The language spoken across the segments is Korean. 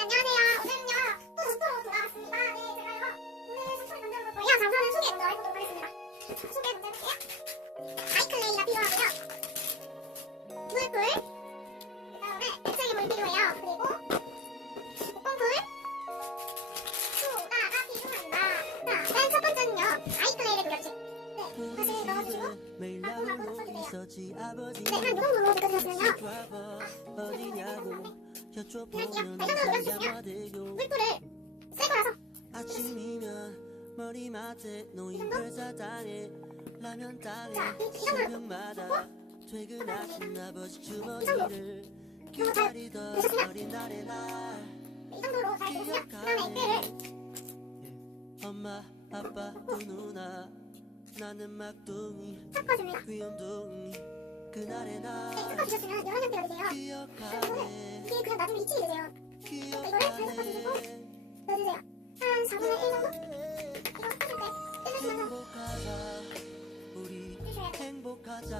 네, 안녕하세요. 오늘은요, 또 숙소로 돌아왔습니다. 네, 제가요, 오늘 숙소를 만들어 볼 거예요. 장소는 소개 먼저 해보도록 하겠습니다. 소개 먼저 해볼게요. 아이클레이가 필요하고요. 물풀, 그 다음에 액체괴물 필요해요. 그리고 목공풀, 소다가 필요합니다. 자, 맨 첫 번째는요, 아이클레이를 돌려주세요. 네, 다시 넣어주시고, 하고 하고 섞어주세요. 네, 한 이 정도로 넣어주시면요. 어 이 정도로 넣어주시면 물풀을 새 거라서. 아침이면 머리맡에 놓인 별사탕에 라면 땅에 자, 이- 이 정도로 새벽마다 퇴근하신 아버지 정도. 주머니를 이거 잘 기다리던 드셨으면 어린 날의 날이 정도로 잘 되시면 그 다음에 액체를. 엄마 아빠 두 누나. 나는 막둥이. 귀염둥이 그날의 네, 날 섞어주셨으면 여러 명 끓여주세요. 기억하네 이게 그냥 나중에 익히게 되세요. 이거를 잘 섞어주시고 기억하네 넣어주세요. 한 4분의 1 정도? 이거 섞어줄 때 뜯으시면서 행복하자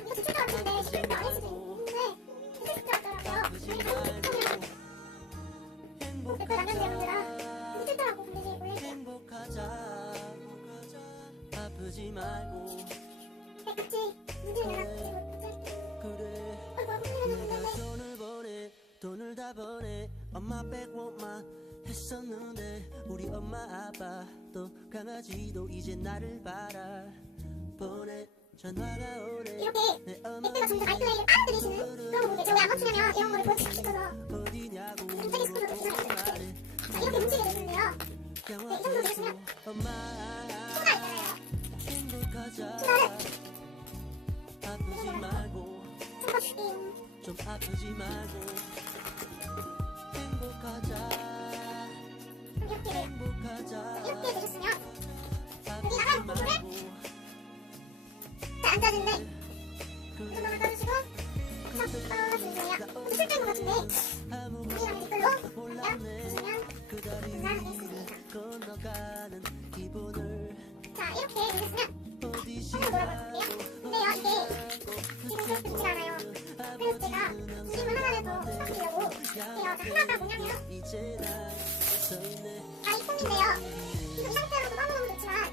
이거 진짜 같은데 시켰을 때안 했을 수도 있는데 같더라고요. 아프지 그래서 말고 좀 댓글 남겨주세요, 행복하자 시켰더라고 근데 이제 행복하자 아프지 말고 네, 돈을 다 보내 엄마 빼고만 했었는데 우리 엄마 아빠도 강아지도 이제 나를 바라 보내 전화가 오네 이렇게 내 택배가 점점 아이클레이를 안 들이시는 그런 분들 제가 안 맞추면 이런 거를 보여주셔 좀 아프지 말고 행복하자 행복하자 이렇게 되셨으면 아프지 나가는 말고 잘안 그 감사하겠습니다. 건너가는 기분을 자 이렇게 되셨으면 하나가 뭐냐면 있네 아이폰인데요. 지금 이 상태로도 너무너무 좋지만